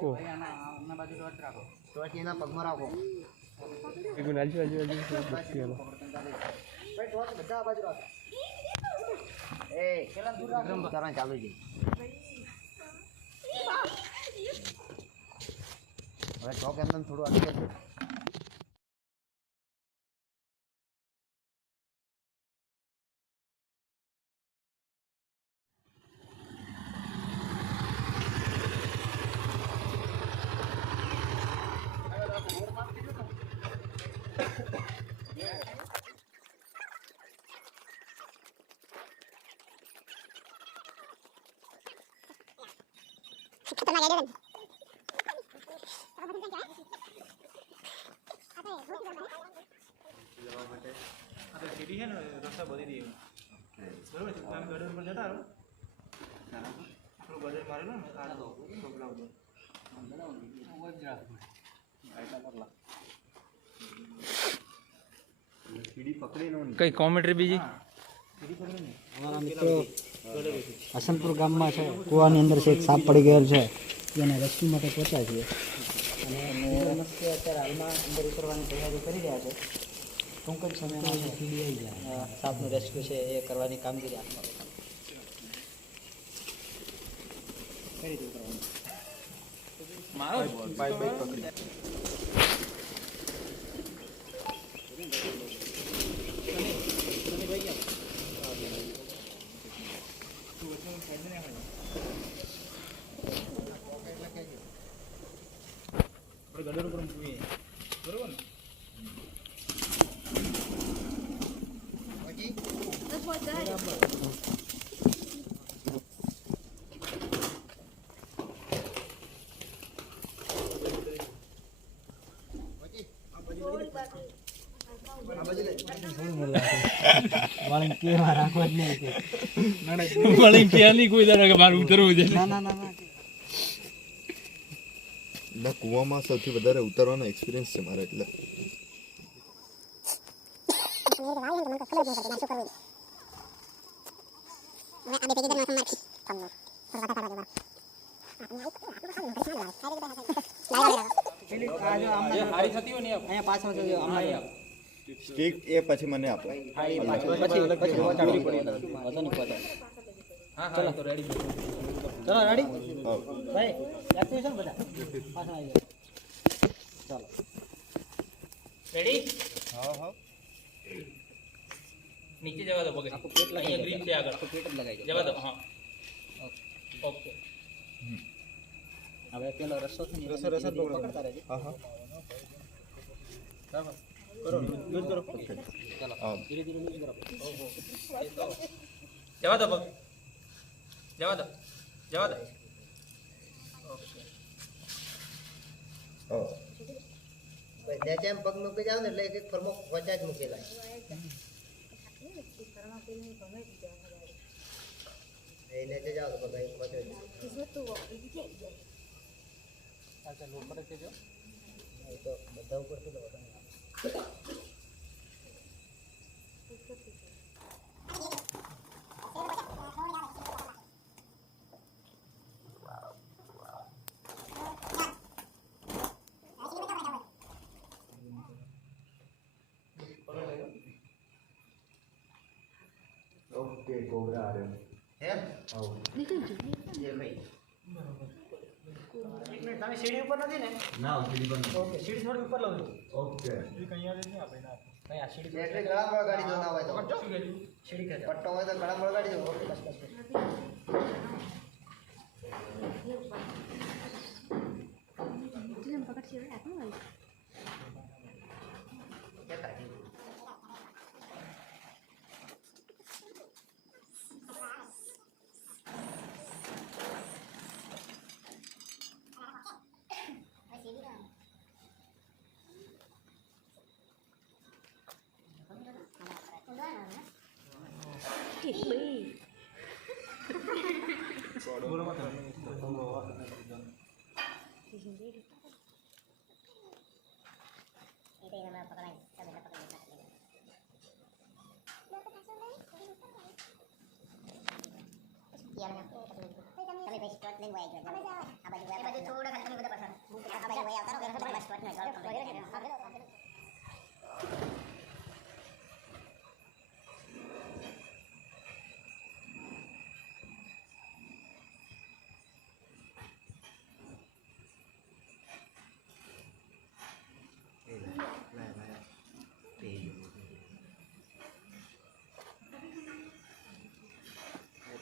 કો ના બાજુ ટોર્ચ રાખો, ટોર્ચ એના પગમાં રાખો. એક મિનિટ આજુ બત્તી હાલો. ભાઈ ટોર્ચ બધા આ બાજુ રાખો. એ પેલા દૂર રાખો, ઉતારવાનું ચાલુ છે. હવે ચોક એમને થોડું આગળ જજો. સીડી છે ને રસ્તા બધી દઈએ બરોબર છે. તમે ગડર પર જતા રહો, થોડું ગડર મારેલો ને આ તો બોલાવજો. કઈ કોમેન્ટ્રી બીજી? અમારા મિત્રો હસનપુર ગામમાં છે, કૂવાની અંદર છે, એક સાપ પડી ગયેલ છે, એને રેસ્ક્યુ માટે પહોંચ્યા છીએ અને મસ્તી અત્યારે હાલમાં અંદર ઉતરવાની તૈયારી કરી રહ્યા છે. ટૂંક જ સમયમાં સાપનું રેસ્ક્યુ છે એ કરવાની કામગીરી હાથમાં કઈ રીતે ઉતરવાનું મારો બાઈક પકડી ગડર ઉપર મૂકીએ બરોબર ને. કૂવામાં સૌથી વધારે ઉતરવાનો એક્સપિરિયન્સ છે મારે એટલે સ્ટીક એ પછી મને આપો. ચલો તો રેડી, ચલો રેડી ભાઈ, એક્ટિવ છે ને બધા પાછા આવી જાઓ. ચાલો રેડી? હા હા નીચે જવા દો પગે, આખું પેટ લગાવી અહીંયા ગ્રીન છે આગળ, આખું પેટ જ લગાવી જવા દો. હા ઓકે. હવે પેલો રસ્તો છે ને રસ્તો પકડતા રહેજો. હા હા કરો લૂઝ કરો. ચાલો હા. ધીરે ધીરે લૂઝ કરો. જવા દો પગ, જવા દો, જવા દો. ઓકે. ભાઈ જેમ પગ મૂકી જાવ ને એટલે એક ફરમો વચ્ચે જ મૂકેલા. એ લેતે જાઓ તો ભાઈ વચ્ચે અચ્છા લોડ પર કેજો. એ તો બધા ઉપર થી બધા ઓકે કોબરા આ રહ્યો. હે એ ભાઈ એક મિનિટ, તમે સીડી ઉપર નથી ને? ના સીડી બંધ. ઓકે, સીડી થોડી ઉપર લાવજો. ઓકે ભાઈ આ સીડી એટલે ગળામાં ગાડી દો ના હોય તો સીડી ખેંચો, પટ્ટો હોય તો ગળામાં ગાડી દો. ઓકે બસ બસ બસ. Iya, ભાઈ સ્ટોટ લઈને વાઈ ગયો આ બાજુ થોડા ખાલી તમે બધા પાછળ આ બાજુ વાઈ આવતા રહો એટલે બસ સ્ટોટ ન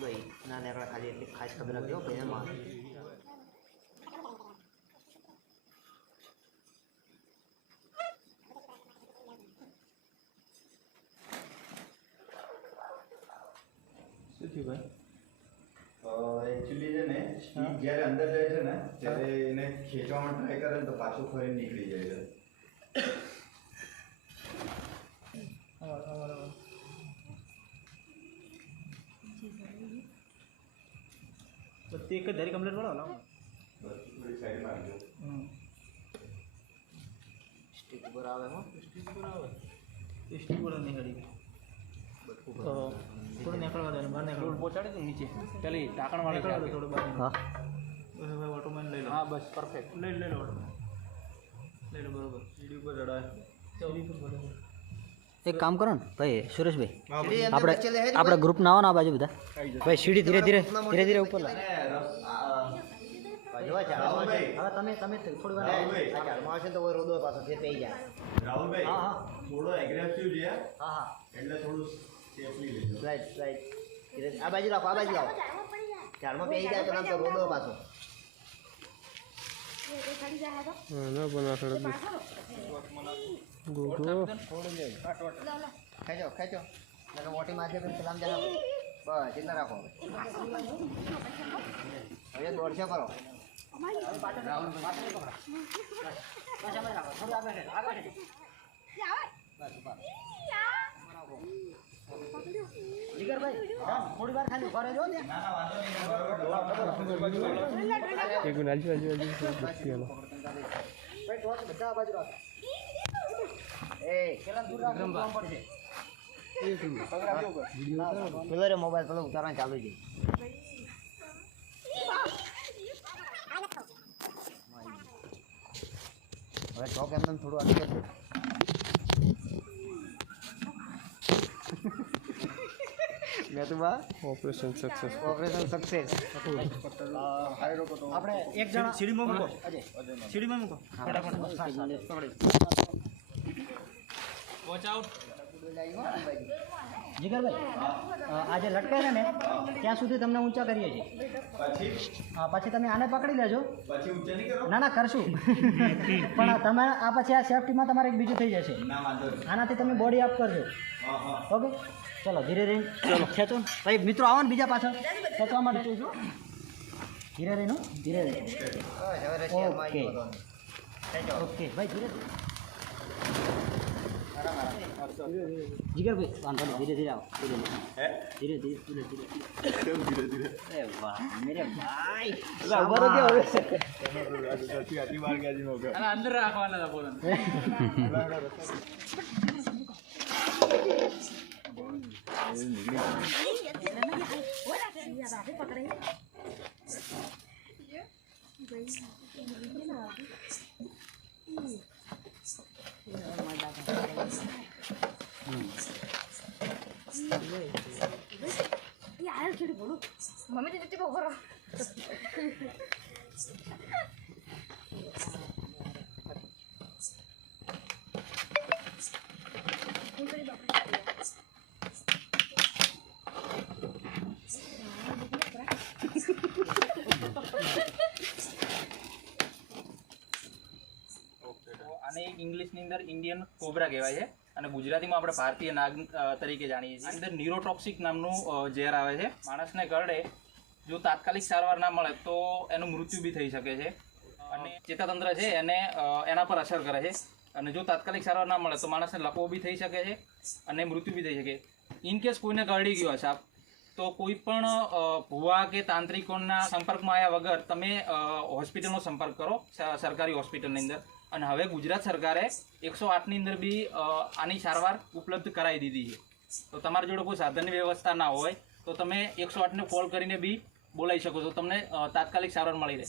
ભાઈ ના ને ખાલી એટલી ખાસ ખબર રાખજો ભાઈ એમાં શું થયું ભાઈ એકચ્યુઅલી છે ને સ્ટીક જ્યારે અંદર જાય છે ને ત્યારે એને ખેંચવામાં ટ્રાય કરે ને તો પાછું ફરીને નીકળી જાય છે. બધી એક જ ધારી કમ્પ્લીટ કરો ને બસ થોડી સાઈડમાં આવજો. સ્ટીક ઉપર આવે હો સ્ટીક પર આવે સ્ટીક પર નીકળી ગઈ થોડું નીકળવા દે બહાર નીકળવા પહોંચાડી દો નીચે પેલી ઢાંકણ વાળી થોડું બહાર હા બસ હવે ઓટોમેન લઈ લો હા બસ પરફેક્ટ લઈ લો ઓટોમેન લઈ લો બરોબર સીડી ઉપર ચડાય સીડી ઉપર બરોબર એક કામ કરો ને ભાઈ સુરેશભાઈ સીડી અંદર આપણે વચ્ચે લે હે આપણે ગ્રુપના આવો ને આ બાજુ બધા ભાઈ સીડી ધીરે ધીરે ધીરે ધીરે ઉપર લાવો. જોવા ચાલો ભાઈ હવે તમે થોડી વાર રાહુલભાઈ આ ચાલમાં આવશે ને તો રોદો પાછો ફેર પઈ જાય રાહુલભાઈ હા, હા. થોડો એગ્રેસિવ છે હા હા એટલે થોડું સેફલી લેજો. રાઈટ રાઈટ આ બાજુ રાખો આ બાજુ લાવો ચાલમાં પઈ જાય તો નામ તો રોદો પાછો ના બના થોડું ગોગો ખેંચો ખેંચો નકર મોટી માથે પણ સલામ જરા બસ એટલા રાખો હવે દોડશે કરો થોડી વાર ખાલી ઉભા રહેજો ને. એક મિનિટ આજુ આજુ આજુ બુક્કી આલો ભાઈ ટોચ બધા આ બાજુ રાખો. એ પેલા દૂર રાખો તો આમ પડશે. પેલો રે મોબાઈલ પેલો ઉતારવાનું ચાલુ છે હવે ચોક એમને થોડું અટકે છે મેં તો બા ઓપરેશન સક્સેસ ઓપરેશન સક્સેસ આપણે એક જણા સીડીમાં મૂકો અજય સીડીમાં મૂકો ફટાફટ વોચ આઉટ જીગરભાઈ આ જે લટકાય ને ત્યાં સુધી તમને ઊંચા કરીએ છીએ. પછી હા પછી તમે આને પકડી લેજો. પછી ઊંચા નહીં કરો. ના ના કરશું પણ તમે આ પછી આ સેફટીમાં તમારે એક બીજું થઈ જશે. ના વાંધો નહીં. આનાથી તમે બોડી અપ કરજો. હા હા ઓકે ચલો ધીરે ધીરે ચલો ખેંચો ને. ભાઈ મિત્રો આવો ને બીજા પાછળ ખેંચવા માટે જોઈશું. ધીરે રહીને ધીરે રહીને હવે રશિયામાં આવી ગયો હતો. ઓકે ભાઈ ધીરે જીગરભાઈ વાંધો નહીં ધીરે ધીરે આવો ધીરે ધીરે ધીરે ધીરે ધીરે ધીરે ધીરે અરે વાહ મેરે ભાઈ અંદર રાખવાના હતા પોતાને મમ્મી તો જતી બહુ આને ઇંગ્લિશની અંદર ઇન્ડિયન કોબ્રા કહેવાય છે અને ગુજરાતીમાં આપણે ભારતીય નાગ તરીકે જાણીએ છીએ. અંદર ન્યુરોટોક્સિક નામનું ઝેર આવે છે. માણસને કરડે જો તાત્કાલિક સારવાર ના મળે તો એનું મૃત્યુ બી થઈ શકે છે અને ચેતાતંત્ર છે એને એના પર અસર કરે છે અને જો તાત્કાલિક સારવાર ના મળે તો માણસને લકવો બી થઈ શકે છે અને મૃત્યુ બી થઈ શકે. ઇનકેસ કોઈને કરડી ગયો સાપ તો કોઈ પણ ભુવા કે તાંત્રિકોના સંપર્કમાં આવ્યા વગર તમે હોસ્પિટલનો સંપર્ક કરો સરકારી હોસ્પિટલની અંદર. અને હવે ગુજરાત સરકારે 108ની અંદર બી આની સારવાર ઉપલબ્ધ કરાવી દીધી છે. તો તમારી જોડે કોઈ સાધનની વ્યવસ્થા ના હોય તો તમે 108ને કોલ કરીને બી બોલાવી શકો છો, તમને તાત્કાલિક સારવાર મળી રહે.